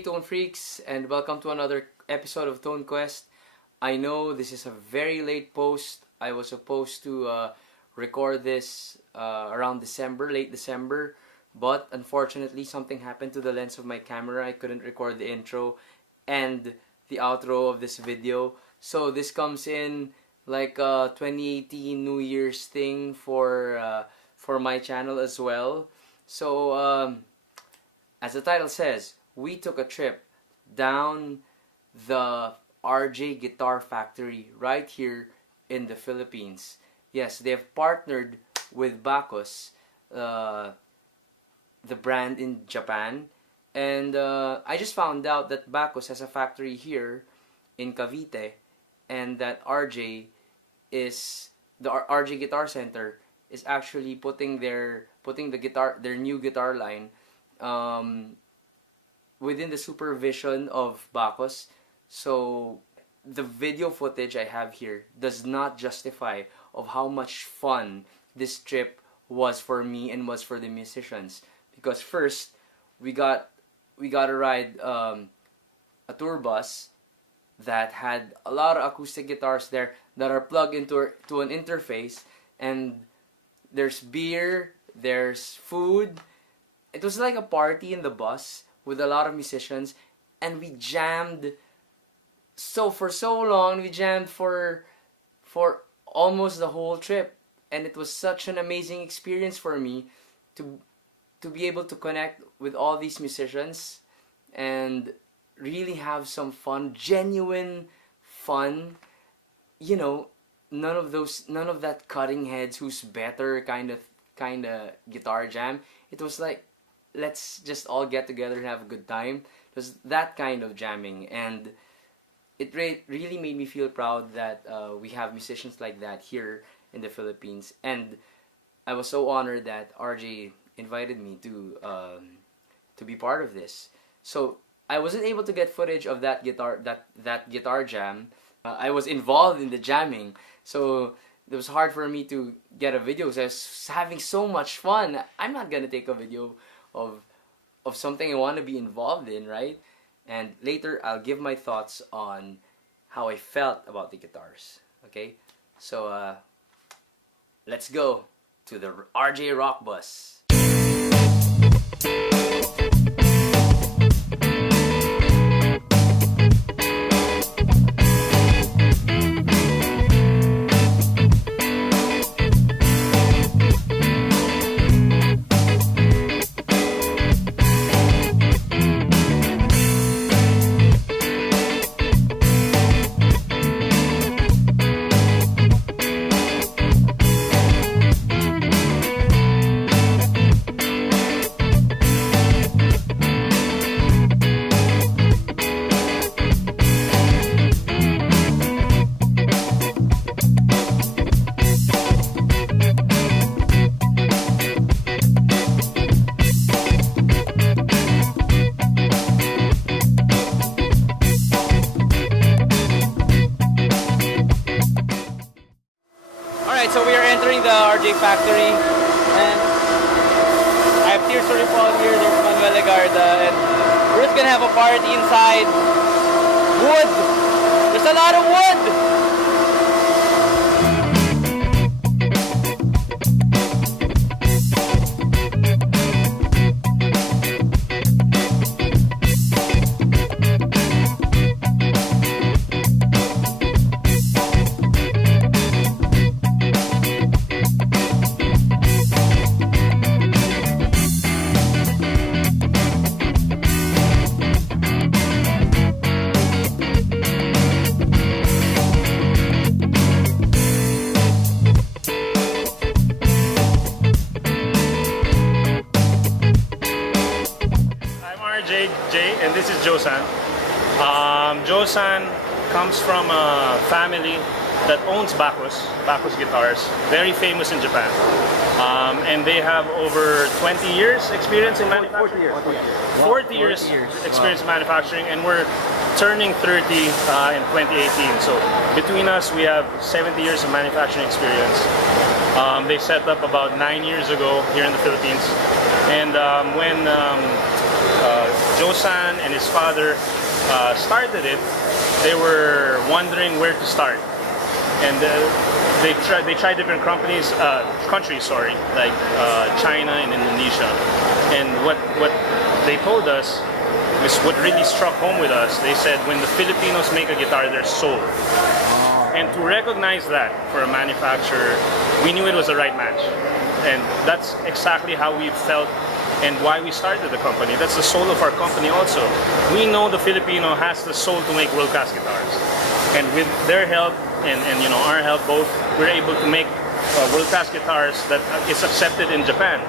Hey Tone Freaks, and welcome to another episode of Tone Quest. I know this is a very late post. I was supposed to record this around late December, but unfortunately something happened to the lens of my camera. I couldn't record the intro and the outro of this video. So this comes in like a 2018 New Year's thing for my channel as well. So as the title says, we took a trip down the RJ Guitar Factory right here in the Philippines. Yes, they have partnered with Bacchus, the brand in Japan. And I just found out that Bacchus has a factory here in Cavite, and that RJ Guitar Center is actually putting their new guitar line within the supervision of Bacchus. So the video footage I have here does not justify of how much fun this trip was for me and was for the musicians. Because first, we got to ride a tour bus that had a lot of acoustic guitars there that are plugged into an interface, and there's beer, there's food. It was like a party in the bus with a lot of musicians, and we jammed for so long. We jammed for almost the whole trip, and it was such an amazing experience for me to be able to connect with all these musicians and really have some fun, genuine fun. You know, none of that cutting heads, who's better kind of guitar jam. It was like, let's just all get together and have a good time. It was that kind of jamming, and it really made me feel proud that we have musicians like that here in the Philippines. And I was so honored that RJ invited me to be part of this. So I wasn't able to get footage of that guitar jam. I was involved in the jamming, so it was hard for me to get a video because I was having so much fun. I'm not gonna take a video of something I want to be involved in, right? And later I'll give my thoughts on how I felt about the guitars. Okay, so let's go to the RJ Rock Bus. So we are entering the RJ factory, and I have Tears to Recall here, there's Manuel Legarda, and we're just gonna have a party inside. Wood! There's a lot of wood! And this is Josan. Josan comes from a family that owns Bacchus Guitars, very famous in Japan. And they have over 20 years experience in manufacturing. 40 years experience in manufacturing, and we're turning 30 in 2018. So between us, we have 70 years of manufacturing experience. They set up about 9 years ago here in the Philippines. And when Joe-san and his father started it, they were wondering where to start. And they tried different countries, like China and Indonesia. And what they told us is what really struck home with us. They said when the Filipinos make a guitar, they're sold. And to recognize that for a manufacturer, we knew it was the right match. And that's exactly how we felt and why we started the company. That's the soul of our company also. We know the Filipino has the soul to make world-class guitars. And with their help and our help both, we're able to make world-class guitars that is accepted in Japan.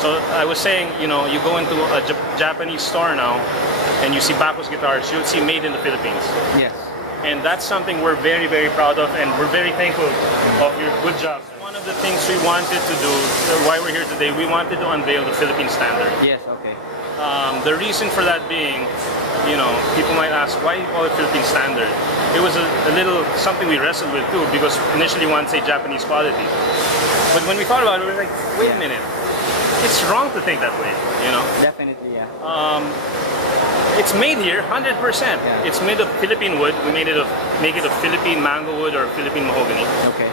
So I was saying, you go into a Japanese store now and you see Bacchus guitars, you'll see made in the Philippines. Yes. And that's something we're very, very proud of, and we're very thankful of your good job. One of the things we wanted to do, why we're here today, we wanted to unveil the Philippine standard. Yes, okay. The reason for that being, people might ask, why you call it Philippine standard? It was a little something we wrestled with too, because initially we wanted to say Japanese quality. But when we thought about it, we were like, wait a minute, it's wrong to think that way, Definitely, yeah. It's made here 100%. Yeah. It's made of Philippine wood. We make it of Philippine mango wood or Philippine mahogany. Okay.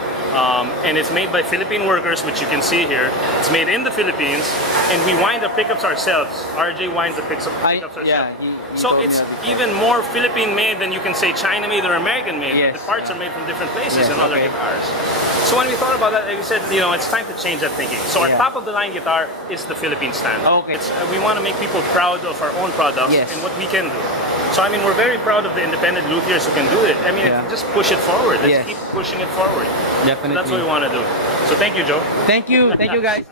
And it's made by Philippine workers, which you can see here. It's made in the Philippines, and we wind the pickups ourselves. RJ winds the pickups ourselves. Yeah, so it's even more Philippine-made than you can say China-made or American-made. Yes. The parts are made from different places Yes, in other okay. guitars. So when we thought about that, we said, it's time to change that thinking. So our Yeah. top-of-the-line guitar is the Philippine standard. Okay. We want to make people proud of our own products Yes. and what we can do. So we're very proud of the independent luthiers who can do it. Yeah. Just push it forward. Let's Yes. keep pushing it forward. Definitely. That's what we want to do. So thank you, Joe. Thank you guys.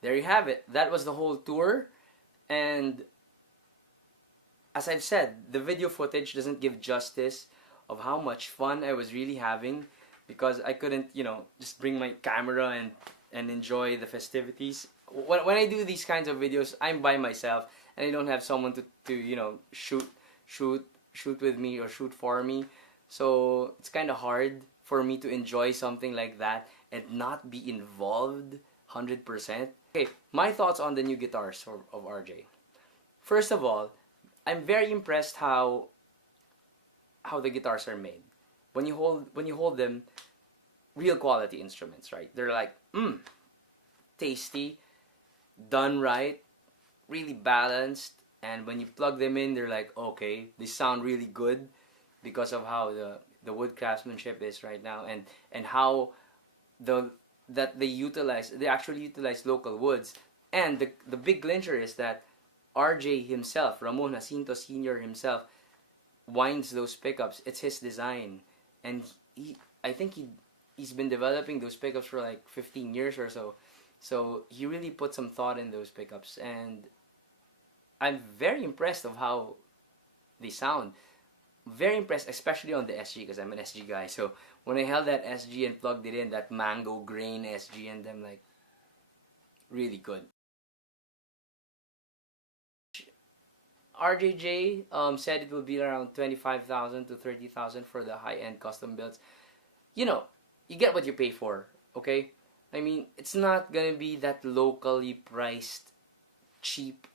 There you have it. That was the whole tour. And as I've said, the video footage doesn't give justice of how much fun I was really having, because I couldn't, just bring my camera and enjoy the festivities. When I do these kinds of videos, I'm by myself and I don't have someone to shoot with me or shoot for me. So it's kind of hard for me to enjoy something like that and not be involved 100%. Okay, my thoughts on the new guitars of RJ. First of all, I'm very impressed how the guitars are made. When you hold them, real quality instruments, right? They're like, tasty, done right, really balanced, and when you plug them in, they're like, okay, they sound really good because of how the wood craftsmanship is right now, and how they actually utilize local woods. And the big clincher is that RJ himself, Ramon Jacinto Sr. himself, winds those pickups. It's his design, and I think he he's been developing those pickups for like 15 years or so. So he really put some thought in those pickups, and I'm very impressed of how they sound. Very impressed, especially on the SG, because I'm an SG guy. So when I held that SG and plugged it in, that mango grain SG, and I'm like, really good. RJJ said it will be around 25,000 to 30,000 for the high-end custom builds. You know, you get what you pay for, okay? I mean, it's not gonna be that locally priced, cheap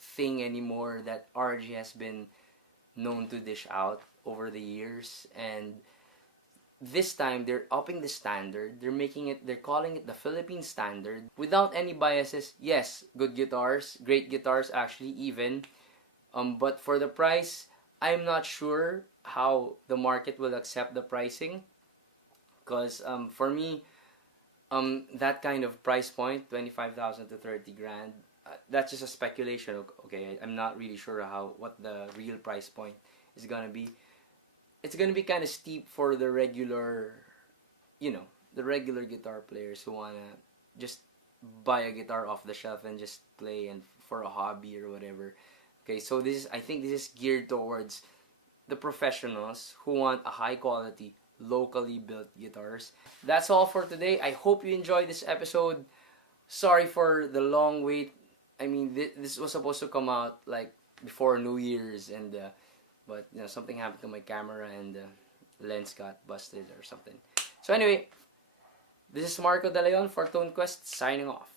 thing anymore that RJ has been known to dish out over the years. And this time they're upping the standard. They're calling it the Philippine standard without any biases. Yes, good guitars, great guitars actually, even. But for the price, I'm not sure how the market will accept the pricing. Because for me, that kind of price point, 25,000 to 30 grand, that's just a speculation. Okay, I'm not really sure what the real price point is gonna be. It's gonna be kind of steep for the regular, the regular guitar players who wanna just buy a guitar off the shelf and just play and for a hobby or whatever. Okay, so I think this is geared towards the professionals who want a high quality, locally built guitars. That's all for today. I hope you enjoyed this episode. Sorry for the long wait. I mean, this was supposed to come out like before New Year's, and but something happened to my camera, and the lens got busted or something. So anyway, this is Marco De Leon for Tone Quest, signing off.